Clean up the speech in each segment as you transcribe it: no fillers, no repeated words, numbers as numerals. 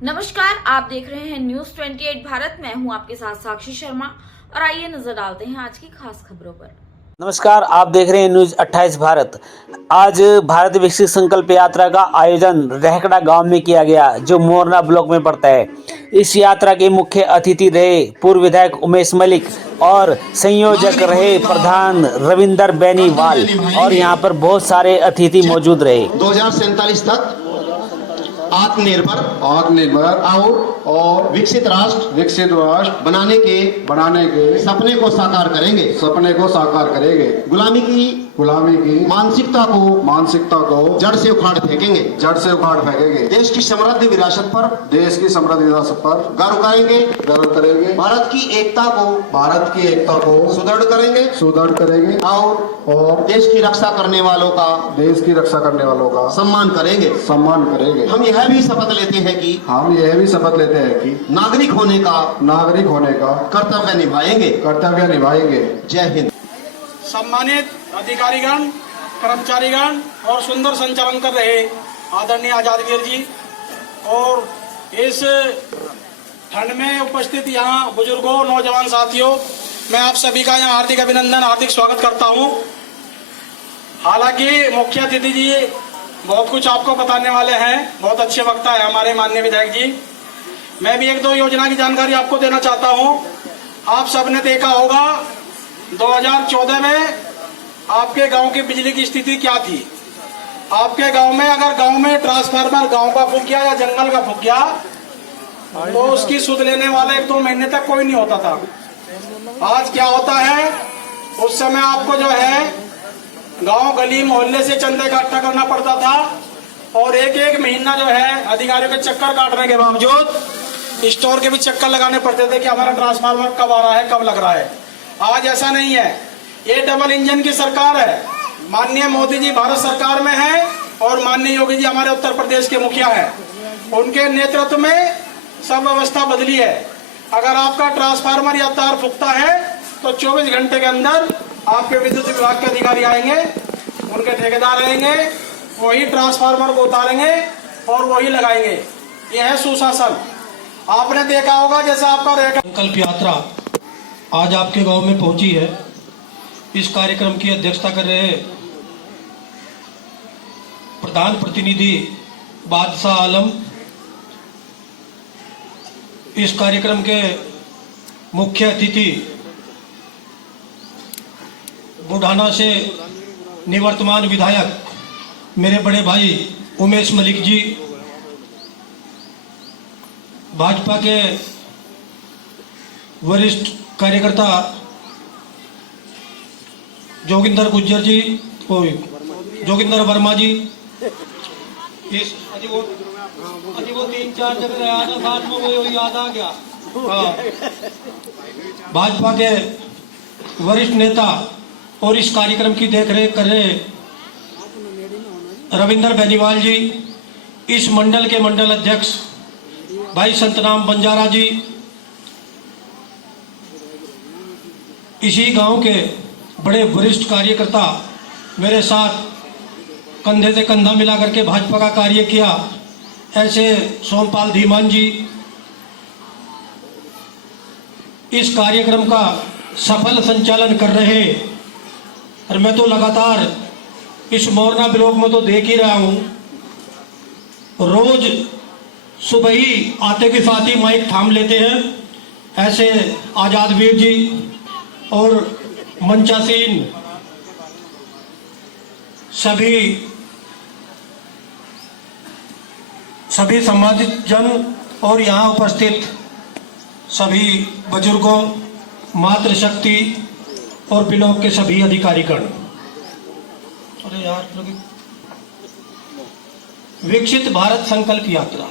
नमस्कार, आप देख रहे हैं न्यूज 28 भारत। मैं हूं आपके साथ साक्षी शर्मा और आइए नजर डालते हैं आज की खास खबरों पर। नमस्कार, आप देख रहे हैं न्यूज 28 भारत। आज भारत विकसित संकल्प यात्रा का आयोजन रहकड़ा गांव में किया गया, जो मोरना ब्लॉक में पड़ता है। इस यात्रा के मुख्य अतिथि रहे पूर्व विधायक उमेश मलिक और संयोजक रहे प्रधान रविंदर बेनीवाल, और यहां पर बहुत सारे अतिथि मौजूद रहे। 2047 तक आत्मनिर्भर और विकसित राष्ट्र बनाने के सपने को साकार करेंगे। गुलामी की मानसिकता को जड़ से उखाड़ फेंकेंगे। देश की समृद्ध विरासत पर गर्व करेंगे। भारत की एकता को सुदृढ़ करेंगे और देश की रक्षा करने वालों का सम्मान करेंगे। हम यह भी शपथ लेते हैं कि नागरिक होने का कर्तव्य निभाएंगे। जय हिंद। सम्मानित अधिकारीगण, कर्मचारीगण और सुंदर संचालन कर रहे आदरणीय आजाद वीर जी, और इस ठंड में उपस्थित यहाँ बुजुर्गों, नौजवान साथियों, मैं आप सभी का यहाँ हार्दिक अभिनंदन, हार्दिक स्वागत करता हूँ। हालांकि मुख्य अतिथि जी बहुत कुछ आपको बताने वाले हैं, बहुत अच्छे वक्ता है हमारे माननीय विधायक जी। मैं भी एक दो योजना की जानकारी आपको देना चाहता हूँ। आप सबने देखा होगा 2014 में आपके गांव की बिजली की स्थिति क्या थी। आपके गांव में अगर गांव में ट्रांसफार्मर गांव का फूक गया या जंगल का फूक गया तो उसकी सुध लेने वाले 1-2 महीने तक कोई नहीं होता था। आज क्या होता है, उस समय आपको जो है गांव गली मोहल्ले से चंदा इकट्ठा करना पड़ता था, और एक महीना जो है अधिकारियों के चक्कर काटने के बावजूद स्टोर के भी चक्कर लगाने पड़ते थे कि हमारा ट्रांसफार्मर कब आ रहा है, कब लग रहा है। आज ऐसा नहीं है। ये डबल इंजन की सरकार है। माननीय मोदी जी भारत सरकार में है और माननीय योगी जी हमारे उत्तर प्रदेश के मुखिया हैं। उनके नेतृत्व में सब व्यवस्था बदली है। अगर आपका ट्रांसफार्मर या तार फूकता है तो 24 घंटे के अंदर आपके विद्युत विभाग के अधिकारी आएंगे, उनके ठेकेदार आएंगे, वही ट्रांसफार्मर को उतारेंगे और वही लगाएंगे। यह है सुशासन। आपने देखा होगा जैसा आपका संकल्प यात्रा आज आपके गांव में पहुंची है। इस कार्यक्रम की अध्यक्षता कर रहे प्रधान प्रतिनिधि बादशाह आलम, इस कार्यक्रम के मुख्य अतिथि बुढ़ाना से निवर्तमान विधायक मेरे बड़े भाई उमेश मलिक जी, भाजपा के वरिष्ठ कार्यकर्ता जोगिंदर गुज्जर जी, जोगिंदर वर्मा जी, इस वो 3-4 जगह आना साथ में वो याद आ गया। भाजपा के वरिष्ठ नेता और इस कार्यक्रम की देखरेख कर रहे रविंदर बेनीवाल जी, इस मंडल के मंडल अध्यक्ष भाई संतनाम बंजारा जी, इसी गांव के बड़े वरिष्ठ कार्यकर्ता मेरे साथ कंधे से कंधा मिला करके भाजपा का कार्य किया, ऐसे सोमपाल धीमान जी, इस कार्यक्रम का सफल संचालन कर रहे। और मैं तो लगातार इस मोरना ब्लॉक में तो देख ही रहा हूं, रोज सुबह ही आते के साथ ही माइक थाम लेते हैं, ऐसे आजाद वीर जी और मंचासीन सभी सम्मानित जन और यहाँ उपस्थित सभी बुजुर्गों, मातृशक्ति और ब्लॉक के सभी अधिकारीगण। अरे यार, विकसित भारत संकल्प यात्रा,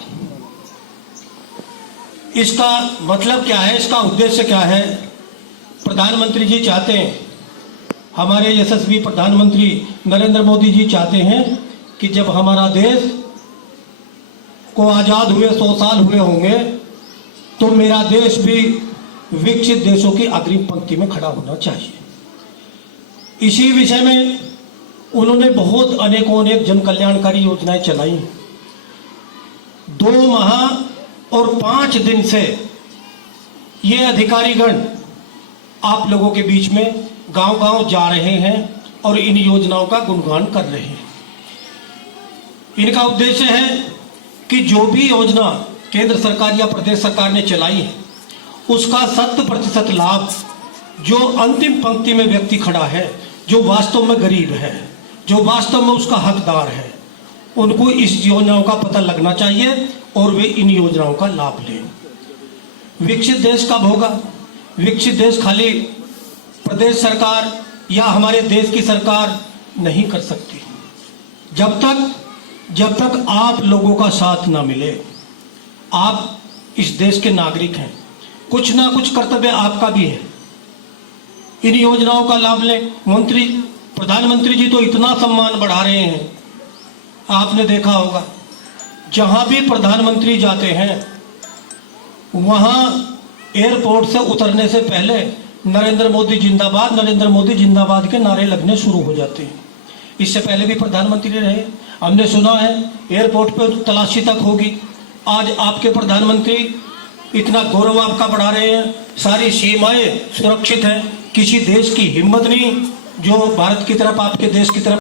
इसका मतलब क्या है, इसका उद्देश्य क्या है? प्रधानमंत्री जी चाहते हैं, हमारे यशस्वी प्रधानमंत्री नरेंद्र मोदी जी चाहते हैं कि जब हमारा देश को आजाद हुए 100 साल हुए होंगे तो मेरा देश भी विकसित देशों की अग्रिम पंक्ति में खड़ा होना चाहिए। इसी विषय में उन्होंने बहुत अनेक जन कल्याणकारी योजनाएं चलाई। 2 माह और 5 दिन से ये अधिकारीगण आप लोगों के बीच में गांव-गांव जा रहे हैं और इन योजनाओं का गुणगान कर रहे हैं। इनका उद्देश्य है कि जो भी योजना केंद्र सरकार या प्रदेश सरकार ने चलाई है उसका 100% लाभ जो अंतिम पंक्ति में व्यक्ति खड़ा है, जो वास्तव में गरीब है, जो वास्तव में उसका हकदार है, उनको इस योजनाओं का पता लगना चाहिए और वे इन योजनाओं का लाभ लें। विकसित देश कब होगा? विकसित देश खाली प्रदेश सरकार या हमारे देश की सरकार नहीं कर सकती जब तक आप लोगों का साथ ना मिले। आप इस देश के नागरिक हैं, कुछ ना कुछ कर्तव्य आपका भी है। इन योजनाओं का लाभ लें। प्रधानमंत्री जी तो इतना सम्मान बढ़ा रहे हैं, आपने देखा होगा जहां भी प्रधानमंत्री जाते हैं वहां एयरपोर्ट से उतरने से पहले नरेंद्र मोदी जिंदाबाद के नारे लगने शुरू हो जाते हैं। इससे पहले भी प्रधानमंत्री रहे, हमने सुना है एयरपोर्ट पर तलाशी तक होगी। आज आपके प्रधानमंत्री इतना गौरव आपका बढ़ा रहे हैं, सारी सीमाएं सुरक्षित हैं, किसी देश की हिम्मत नहीं जो भारत की तरफ, आपके देश की तरफ